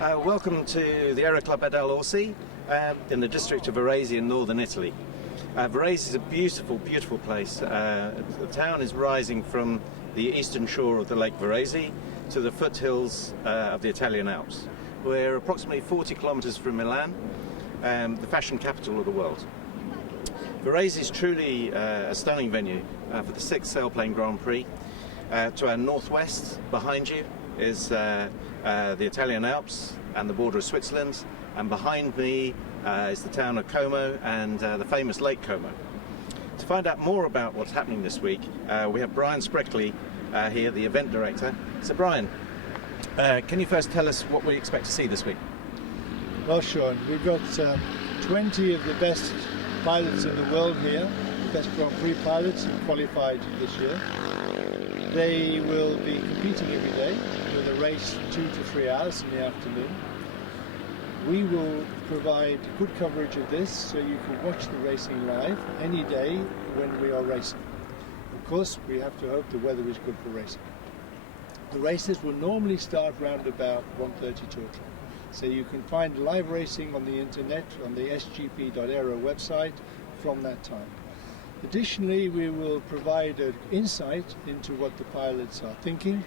Welcome to the Aero Club ad Orsi in the district of Varese in northern Italy. Varese is a beautiful, beautiful place. The town is rising from the eastern shore of the Lake Varese to the foothills of the Italian Alps. We're approximately 40 kilometers from Milan, the fashion capital of the world. Varese is truly a stunning venue for the 6th Sailplane Grand Prix. To our northwest, behind you, is the Italian Alps and the border of Switzerland, and behind me is the town of Como and the famous Lake Como. To find out more about what's happening this week, we have Brian Spreckley here, the event director. So Brian, can you first tell us what we expect to see this week? Well, Sean, we've got 20 of the best pilots in the world here, the best Grand Prix pilots who qualified this year. They will be competing every day with a race 2 to 3 hours in the afternoon. We will provide good coverage of this so you can watch the racing live any day when we are racing. Of course, we have to hope the weather is good for racing. The races will normally start round about 1:30, 2 o'clock. So you can find live racing on the internet, on the SGP.aero website from that time. Additionally, we will provide an insight into what the pilots are thinking,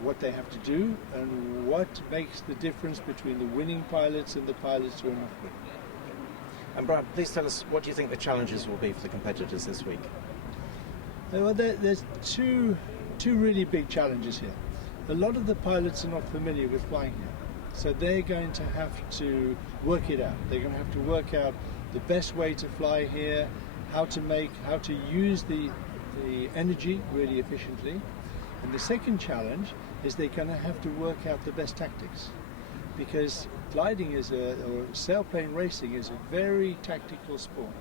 what they have to do, and what makes the difference between the winning pilots and the pilots who are not winning. And Brian, please tell us, what do you think the challenges will be for the competitors this week? Well, there's two really big challenges here. A lot of the pilots are not familiar with flying here, so they're going to have to work it out. They're going to have to work out the best way to fly here, how to use the energy really efficiently. And the second challenge is they're going to have to work out the best tactics, because gliding or sailplane racing is a very tactical sport,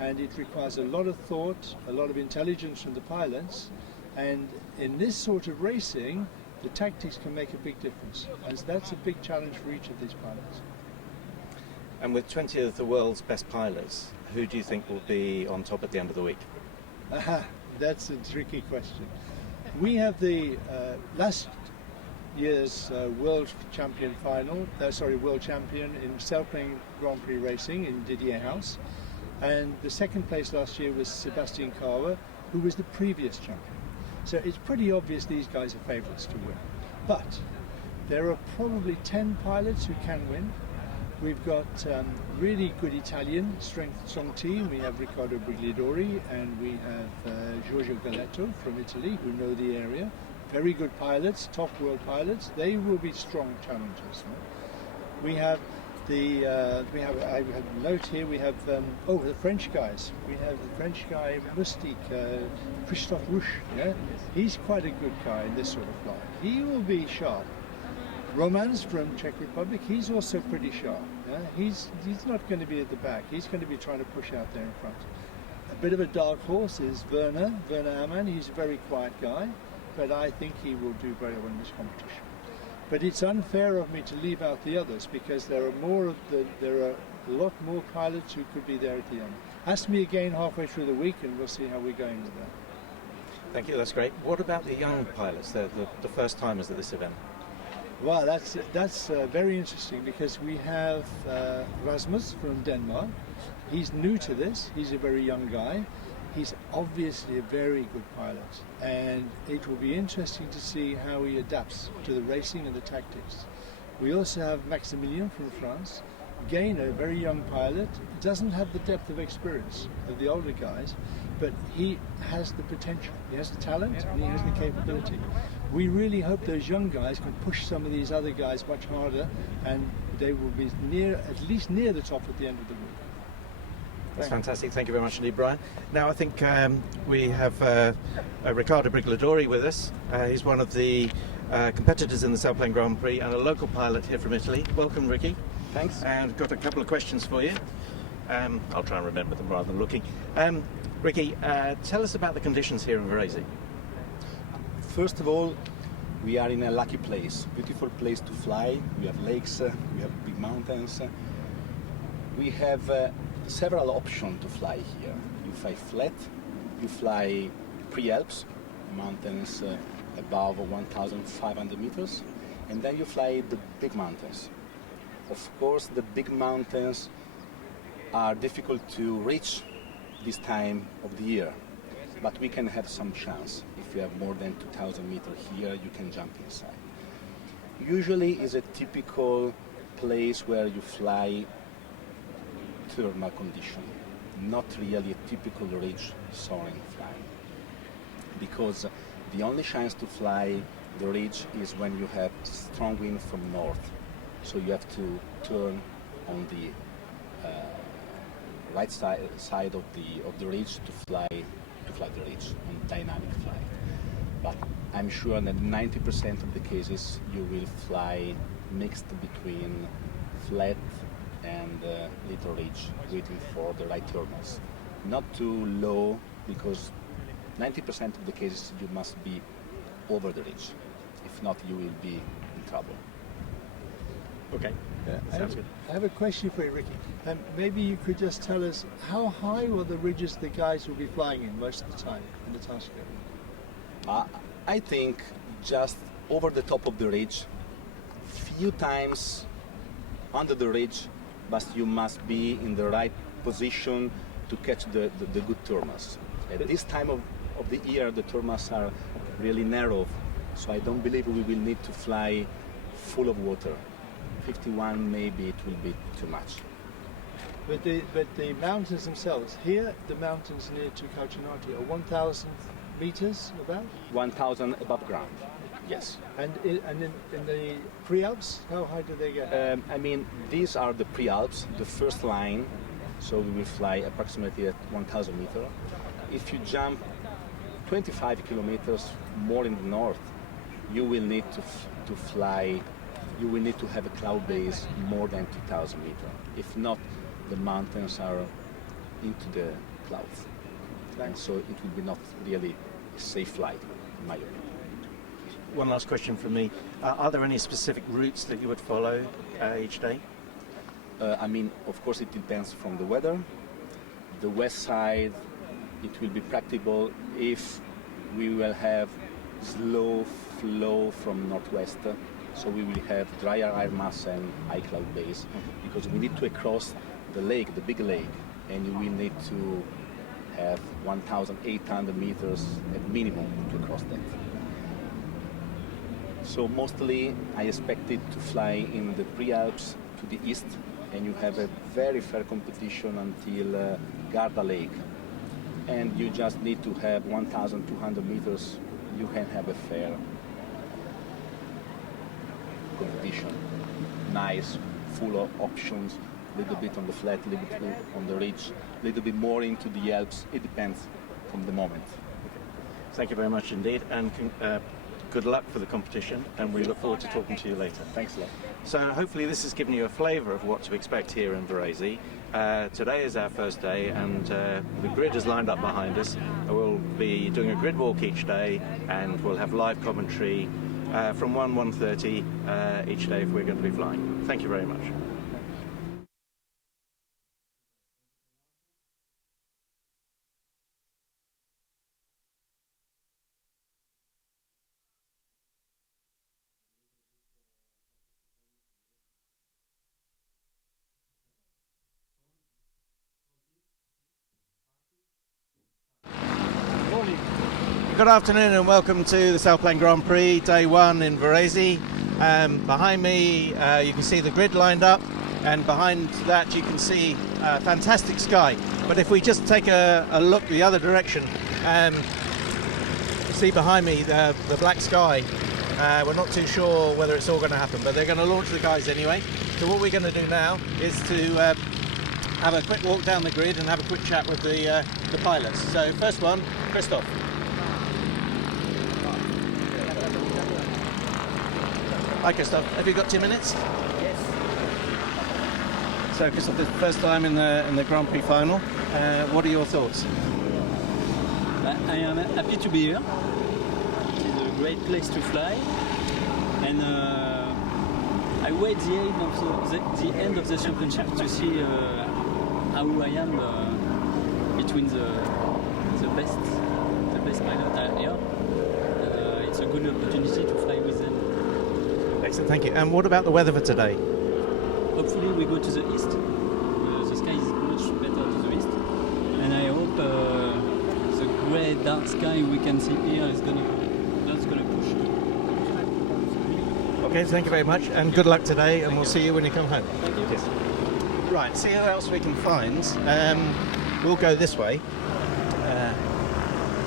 and it requires a lot of thought, a lot of intelligence from the pilots, and in this sort of racing the tactics can make a big difference, and that's a big challenge for each of these pilots. And with 20 of the world's best pilots, who do you think will be on top at the end of the week? That's a tricky question. We have the last year's world champion in sailplane Grand Prix racing in Didier House, and the second place last year was Sebastian Carver, who was the previous champion. So it's pretty obvious these guys are favourites to win. But there are probably 10 pilots who can win. We've got really good Italian strong team. We have Riccardo Brigliadori and we have Giorgio Galetto from Italy, who know the area. Very good pilots, top world pilots. They will be strong challengers. We have I have a note here. We have the French guys. We have the French guy Moustique, Christophe Rouche. Yeah, he's quite a good guy in this sort of flying. He will be sharp. Romans from Czech Republic, he's also pretty sharp. Yeah? He's not going to be at the back, he's going to be trying to push out there in front. A bit of a dark horse is Werner Amann. He's a very quiet guy, but I think he will do very well in this competition. But it's unfair of me to leave out the others, because there are a lot more pilots who could be there at the end. Ask me again halfway through the week and we'll see how we're going with that. Thank you, that's great. What about the young pilots, the first timers at this event? Well, that's very interesting, because we have Rasmus from Denmark. He's new to this. He's a very young guy. He's obviously a very good pilot, and it will be interesting to see how he adapts to the racing and the tactics. We also have Maximilien from France. Again, a very young pilot. He doesn't have the depth of experience of the older guys, but he has the potential. He has the talent and he has the capability. We really hope those young guys can push some of these other guys much harder, and they will be at least near the top at the end of the week. That's fantastic. Thank you very much indeed, Brian. Now I think we have Riccardo Brigliadori with us. He's one of the competitors in the Sailplane Grand Prix and a local pilot here from Italy. Welcome, Ricky. Thanks. And I've got a couple of questions for you. I'll try and remember them rather than looking. Ricky, tell us about the conditions here in Varese. First of all, we are in a lucky place, beautiful place to fly. We have lakes, we have big mountains. We have several options to fly here. You fly flat, you fly pre-Alps, mountains above 1,500 meters, and then you fly the big mountains. Of course, the big mountains are difficult to reach this time of the year, but we can have some chance. If you have more than 2,000 meters here, you can jump inside. Usually is a typical place where you fly thermal condition, not really a typical ridge soaring flying, because the only chance to fly the ridge is when you have strong wind from north. So you have to turn on the right side of the ridge to fly the ridge on dynamic flight. But I'm sure that 90% of the cases you will fly mixed between flat and little ridge, waiting for the right thermals. Not too low, because 90% of the cases you must be over the ridge. If not, you will be in trouble. Okay, sounds good. I have a question for you, Ricky. Maybe you could just tell us how high were the ridges the guys will be flying in most of the time in the task area? I think just over the top of the ridge, few times under the ridge, but you must be in the right position to catch the good thermals. At this time of the year, the thermals are really narrow, so I don't believe we will need to fly full of water. 51, maybe it will be too much. But the mountains themselves, here the mountains near to Calcinati are 1,000 meters about? 1,000 above ground, yes. And in the Pre-Alps, how high do they get? I mean, these are the Pre-Alps, the first line, so we will fly approximately at 1,000 meters. If you jump 25 kilometers more in the north, you will need to fly, you will need to have a cloud base more than 2,000 meters. If not, the mountains are into the clouds. And so it will be not really a safe flight, in my opinion. One last question from me. Are there any specific routes that you would follow each day? I mean, of course, it depends from the weather. The west side, it will be practicable if we will have slow flow from northwest. So we will have drier air mass and high cloud base, because we need to cross the lake, the big lake, and you will need to have 1,800 meters at minimum to cross that. So mostly I expected to fly in the Pre-Alps to the east, and you have a very fair competition until Garda Lake. And you just need to have 1,200 meters, you can have a fair competition. Nice, full of options, a little bit on the flat, a little bit on the ridge, a little bit more into the Alps. It depends from the moment. Thank you very much indeed, and good luck for the competition, and we look forward to talking to you later. Thanks a lot. So hopefully this has given you a flavour of what to expect here in Varese. Today is our first day, and the grid is lined up behind us. We'll be doing a grid walk each day, and we'll have live commentary from 1:30 each day if we're going to be flying. Thank you very much. Good afternoon and welcome to the Sailplane Grand Prix, day one in Varese. Behind me you can see the grid lined up, and behind that you can see fantastic sky. But if we just take a look the other direction, see behind me the black sky. We're not too sure whether it's all going to happen, but they're going to launch the guys anyway. So what we're going to do now is to have a quick walk down the grid and have a quick chat with the pilots. So first one, Christophe. Hi Christophe, have you got 2 minutes? Yes. So Christophe, this is the first time in the Grand Prix final. What are your thoughts? I am happy to be here. It is a great place to fly, and I wait the end of the championship to see how I am between the best pilot here. It's a good opportunity to fly with them. Excellent, thank you. And what about the weather for today? Hopefully we go to the east. The sky is much better to the east. And I hope the grey dark sky we can see here is that's gonna push. Okay, thank you very much, and good luck today, and we'll see you when you come home. Thank you. Yes. Right, see who else we can find. We'll go this way.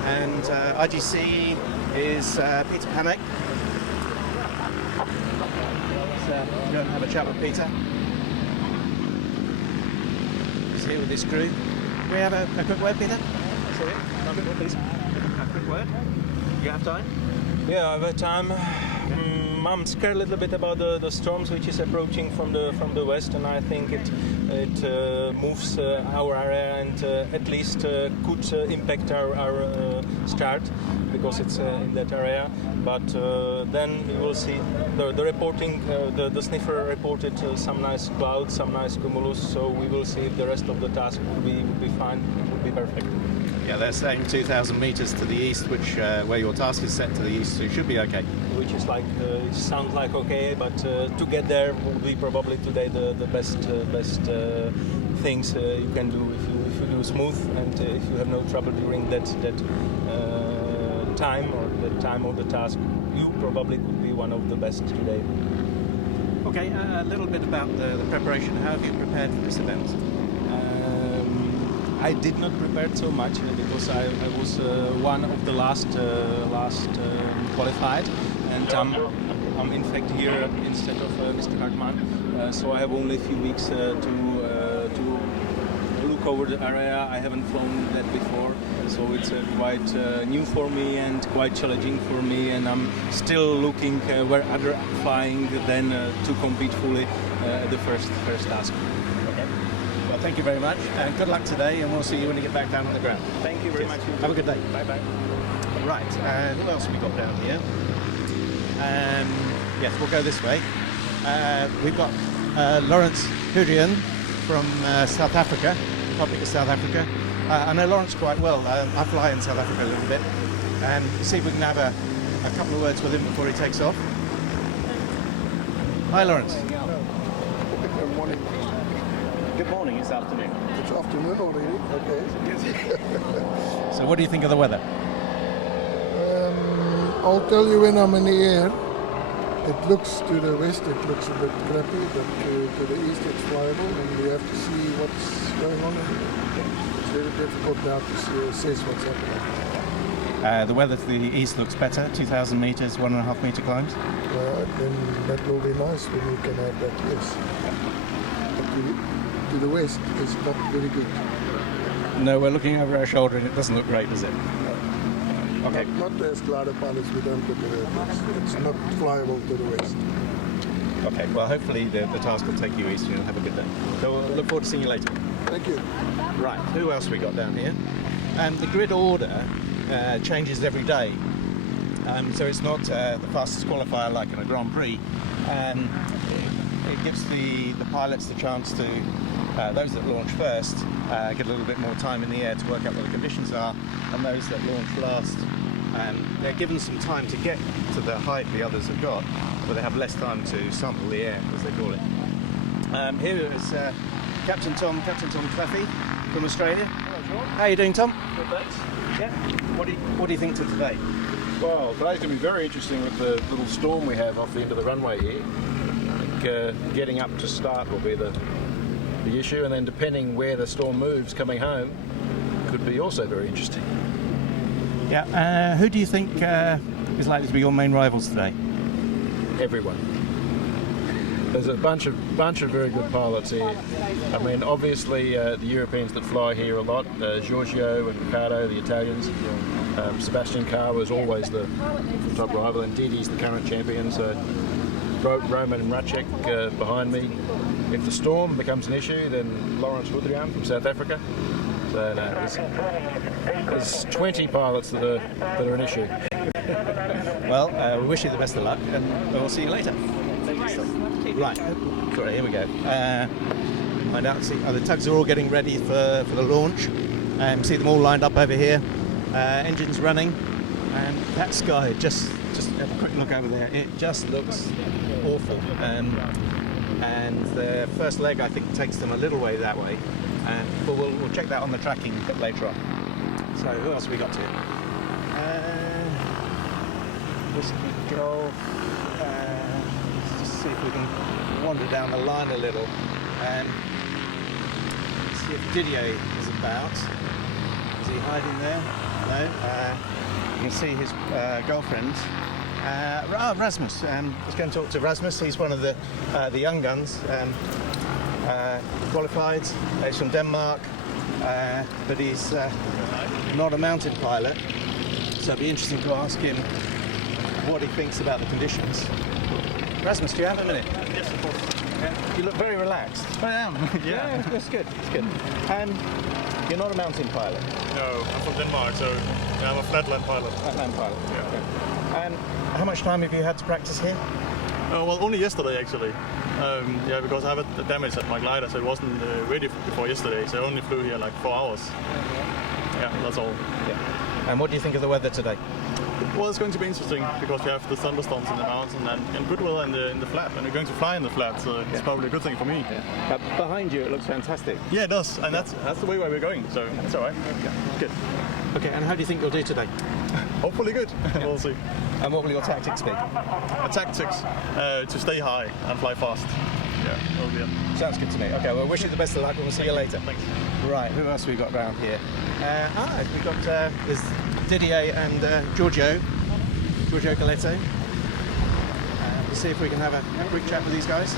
And IGC is Peter Pamek. Let's go and have a chat with Peter. He's here with his crew. Can we have a quick word, Peter? Sorry, a quick word, please. A quick word. You have time? Yeah, I have time. I'm scared a little bit about the storms which is approaching from the west, and I think it moves our area and at least could impact our start because it's in that area. But then we will see. The reporting, the sniffer reported some nice clouds, some nice cumulus. So we will see if the rest of the task will be fine. It will be perfect. Yeah, they're saying 2,000 meters to the east, which where your task is set to the east, so you should be okay. Which is like it sounds like okay, but to get there will be probably today the best things you can do if you do smooth and if you have no trouble during that time or the time of the task. You probably could be one of the best today. Okay, a little bit about the preparation. How have you prepared for this event? I did not prepare so much because I was one of the last qualified, and I'm in fact here instead of Mr. Hartmann. So I have only a few weeks to look over the area. I haven't flown that before, so it's quite new for me and quite challenging for me. And I'm still looking where other flying than to compete fully the first task. Well, thank you very much, and good luck today, and we'll see you when you get back down on the ground. Thank you very much. Have a good day. Bye-bye. Right, who else have we got down here? Yes, we'll go this way. We've got Lawrence Hurian from South Africa, Republic of South Africa. I know Lawrence quite well. I fly in South Africa a little bit, and see if we can have a couple of words with him before he takes off. Hi, Lawrence. Good morning. Good morning, it's afternoon. It's afternoon already. Okay. So what do you think of the weather? I'll tell you when I'm in the air. It looks to the west, it looks a bit crappy, but to the east it's flyable, and we have to see what's going on. It's very difficult now to assess what's happening. The weather to the east looks better, 2,000 meters, 1.5 meter climbs. Then that will be nice when we can have that, yes. But to the west is not very good. No, we're looking over our shoulder and it doesn't look great, does it? Okay. Not as glider pilots, we don't put the it's not flyable to the west. Okay, well hopefully the task will take you east and you'll have a good day. So we'll look forward to seeing you later. Thank you. Right, who else we got down here? The grid order changes every day. So it's not the fastest qualifier like in a Grand Prix. It gives the pilots the chance to, those that launch first, get a little bit more time in the air to work out what the conditions are, and those that launch last, they're given some time to get to the height the others have got, but they have less time to sample the air, as they call it. Here is Captain Tom Cleffy from Australia. Hello, Sean. How are you doing, Tom? Good, thanks. Yeah. What do you think to today? Well, today's going to be very interesting with the little storm we have off the end of the runway here. I think getting up to start will be the issue, and then depending where the storm moves coming home could be also very interesting. Yeah. Who do you think is likely to be your main rivals today? Everyone. There's a bunch of very good pilots here. I mean, obviously the Europeans that fly here a lot, Giorgio and Riccardo, the Italians. Sebastian Carr was always the top rival, and Didi's the current champion. So Roman and Racek behind me. If the storm becomes an issue, then Lawrence Hurian from South Africa. So there's 20 pilots that are an issue. Well, we wish you the best of luck, and we'll see you later. Thank you. Right, sorry, here we go. Find out, see, the tugs are all getting ready for the launch. See them all lined up over here. Engines running, and that sky, just have a quick look over there. It just looks awful. And the first leg, I think, takes them a little way that way. But we'll check that on the tracking a bit later on. So who else have we got here? Whiskey Golf. Let's just see if we can wander down the line a little and see if Didier is about. Is he hiding there? No. You can see his girlfriend. Rasmus. Let's go and talk to Rasmus. He's one of the young guns. Qualified. He's from Denmark, but he's not a mounted pilot. So it'd be interesting to ask him what he thinks about the conditions. Rasmus, do you have a minute? Yes, of course. You look very relaxed. I am. Yeah, that's good. It's good. You're not a mountain pilot. No, I'm from Denmark, so I'm a flatland pilot. Flatland pilot. Yeah. Okay. How much time have you had to practice here? Well, only yesterday actually. Yeah, because I have a damage at my glider, so it wasn't ready before yesterday. So I only flew here like 4 hours. Yeah, that's all. Yeah. And what do you think of the weather today? Well, it's going to be interesting because we have the thunderstorms in the mountain and good weather in the flat, and we're going to fly in the flat, so it's probably a good thing for me. Yeah. Behind you, it looks fantastic. Yeah, it does, and that's the way where we're going, so it's all right. Yeah. Good. Okay, and how do you think you'll do today? Hopefully good. We'll see. And what will your tactics be? Tactics to stay high and fly fast. Yeah, that'll be it. Sounds good to me. Okay, well, wish you the best of luck, and we'll see you later. Thanks. Right, who else have we got around here? We've got there's Didier and Giorgio Galetto. We'll see if we can have a quick chat with these guys.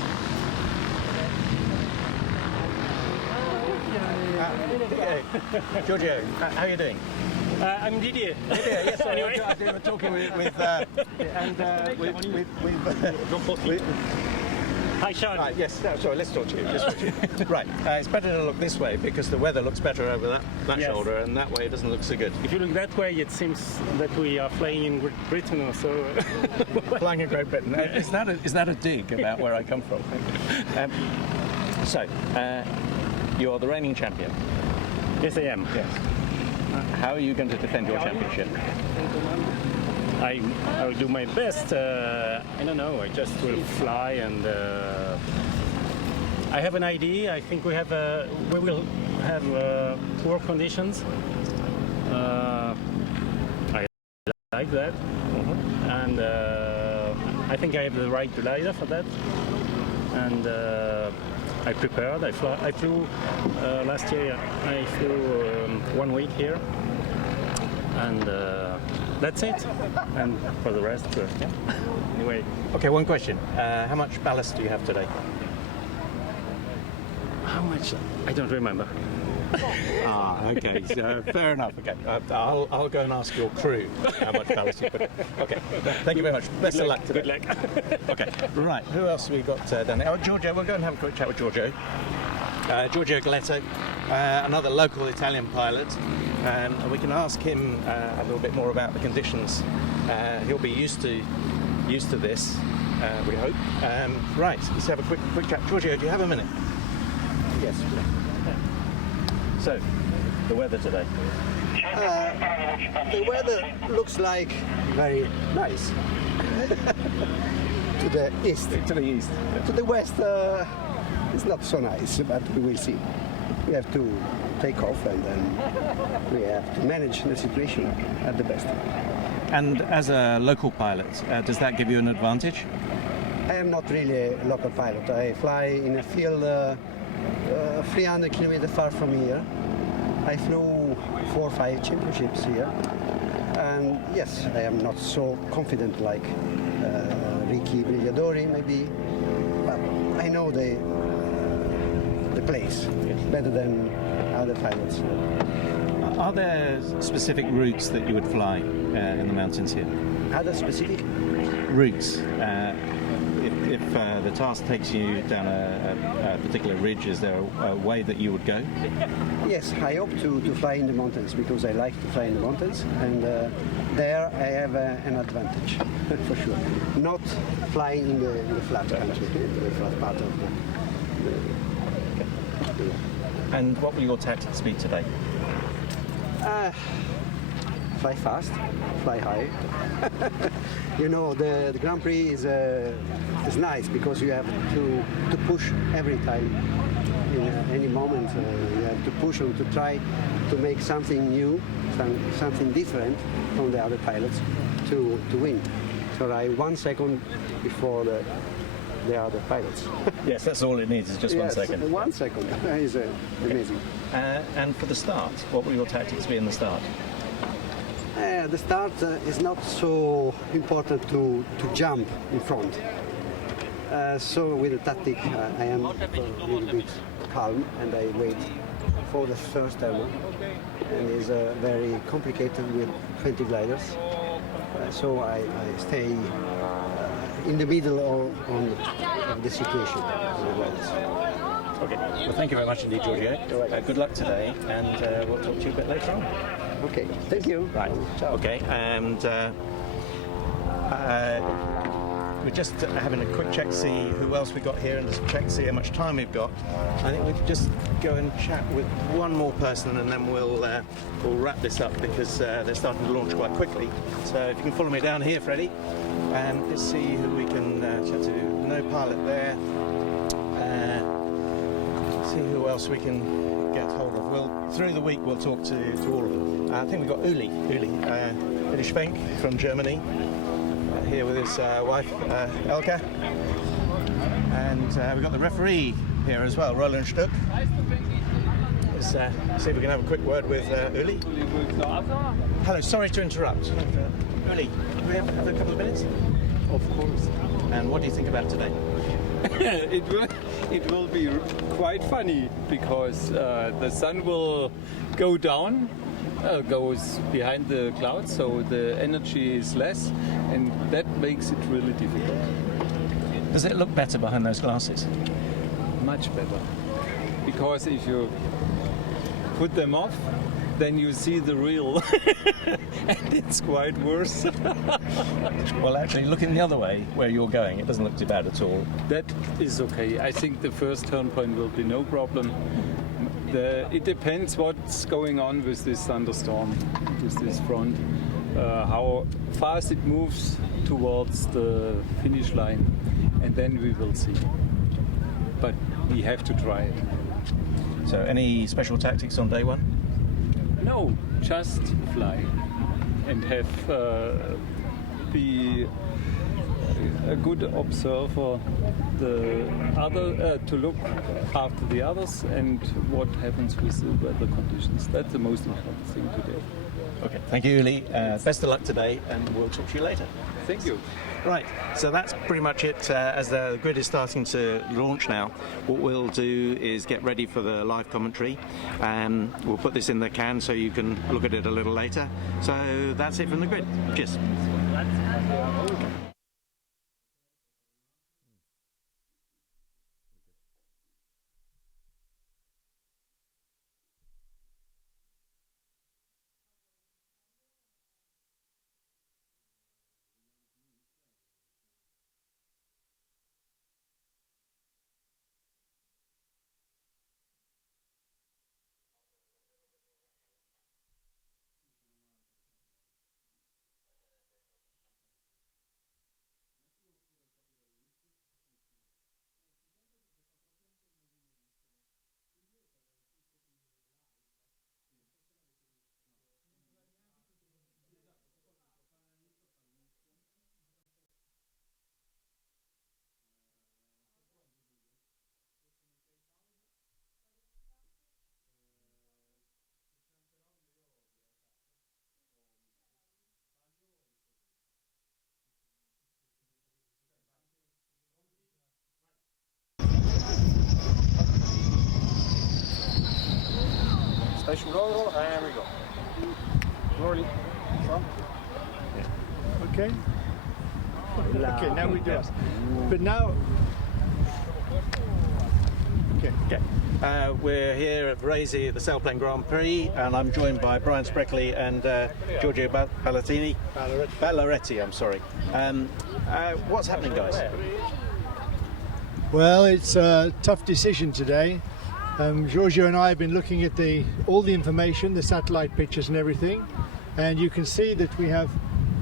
Giorgio, how are you doing? I'm Didier. Didier, yes, Anyway. we're talking with Hi, Sean. Right, yes, no, sorry, let's talk to you. Right, it's better to look this way because the weather looks better over that Yes. shoulder, and that way it doesn't look so good. If you look that way, it seems that we are flying in Britain or so. Flying in Great Britain. Is that a dig about where I come from? So, you're the reigning champion. Yes, I am. Yes. How are you going to defend your championship? I'll do my best. I don't know. I just will fly, and I have an idea. I think we will have poor conditions. I like that, and I think I have the right glider for that. And I prepared. I flew last year. I flew 1 week here, and that's it. And for the rest, anyway. Okay, one question. How much ballast do you have today? How much? I don't remember. Okay, so fair enough. Okay, I'll go and ask your crew how much ballast you put in. Okay, thank you very much. Best of luck today. Good luck. Okay, right. Who else have we got down there? Oh, Giorgio. We'll go and have a quick chat with Giorgio. Giorgio Galetto, another local Italian pilot, and we can ask him a little bit more about the conditions. He'll be used to this, we hope. Right, let's have a quick chat. Giorgio, do you have a minute? Yes. So, the weather today. The weather looks like very nice. To the east. To the east. To the west, it's not so nice, but we will see. We have to take off, and then we have to manage the situation at the best. And as a local pilot, does that give you an advantage? I am not really a local pilot. I fly in a field 300 kilometers far from here. I flew 4 or 5 championships here, and yes, I am not so confident like Ricky Brigliadori maybe, but I know the place better than other pilots. Are there specific routes that you would fly in the mountains here? Other specific? Routes. If the task takes you down a particular ridge, is there a way that you would go? Yes, I hope to fly in the mountains because I like to fly in the mountains, and there I have an advantage for sure. Not flying in the flat country, the flat part of the. And what will your tactics be today? fly fast, fly high. You know, the Grand Prix is nice because you have to push every time. In any moment, you have to push and to try to make something new, something different from the other pilots to win. So I 1 second before the other pilots. Yes, that's all it needs, is just 1 second. 1 second is amazing. And for the start, what will your tactics be in the start? The start is not so important to jump in front. So with the tactic, I am a little bit calm and I wait for the first turn. And it's very complicated with 20 gliders. So I stay in the middle of the situation of the gliders. Okay. Well, thank you very much indeed, Giorgio. Good luck today, and we'll talk to you a bit later on. Okay, thank you. Right. Ciao. Okay, and we're just having a quick check to see who else we got here and just check to see how much time we've got. I think we'll just go and chat with one more person and then we'll wrap this up because they're starting to launch quite quickly. So if you can follow me down here, Freddie, and let's see who we can chat to. No pilot there. See who else we can get hold of. Through the week we'll talk to all of them. I think we've got Uli Schwenk from Germany, here with his wife Elke, and we've got the referee here as well, Roland Stuck. Let's see if we can have a quick word with Uli. Hello, sorry to interrupt. Uli, do we have a couple of minutes? Of course. And what do you think about today? It will be quite funny because the sun will go down, goes behind the clouds, so the energy is less, and that makes it really difficult. Does it look better behind those glasses? Much better, because if you put them off, then you see the real, and it's quite worse. Well, actually, looking the other way, where you're going, it doesn't look too bad at all. That is okay. I think the first turn point will be no problem. It depends what's going on with this thunderstorm, with this front, how fast it moves towards the finish line, and then we will see. But we have to try it. So, any special tactics on day one? No, just fly and have be a good observer the other to look after the others and what happens with the weather conditions. That's the most important thing today. Okay, thank you, Uli. Best of luck today, and we'll talk to you later. Thank you. Right, so that's pretty much it. As the grid is starting to launch now, what we'll do is get ready for the live commentary. We'll put this in the can so you can look at it a little later. So that's it from the grid. Cheers. Station roll, and we go. Rolling. Okay. Okay, now we do it. But now. Okay. Okay. We're here at Varese at the Sailplane Grand Prix, and I'm joined by Brian Spreckley and Giorgio Ballaretti. I'm sorry. What's happening, guys? Well, it's a tough decision today. Giorgio and I have been looking at all the information, the satellite pictures and everything, and you can see that we have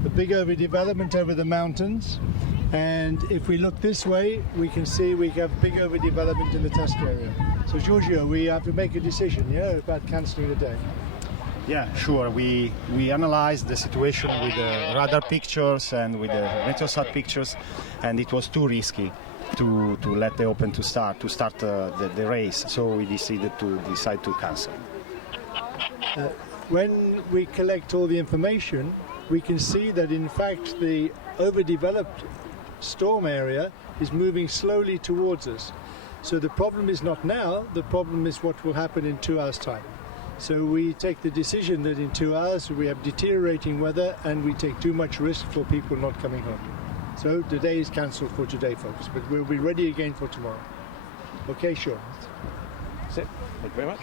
a big overdevelopment over the mountains, and if we look this way we can see we have big overdevelopment in the test area. So Giorgio, we have to make a decision, yeah, about cancelling the day. Yeah, sure. We analyzed the situation with the radar pictures and with the Meteosat pictures, and it was too risky to let the Open to start the race. So we decided to cancel. When we collect all the information, we can see that in fact the overdeveloped storm area is moving slowly towards us. So the problem is not now, the problem is what will happen in 2 hours' time. So we take the decision that in 2 hours we have deteriorating weather and we take too much risk for people not coming home. So the day is cancelled for today, folks, but we'll be ready again for tomorrow. Okay, sure. That's it. Thank you very much.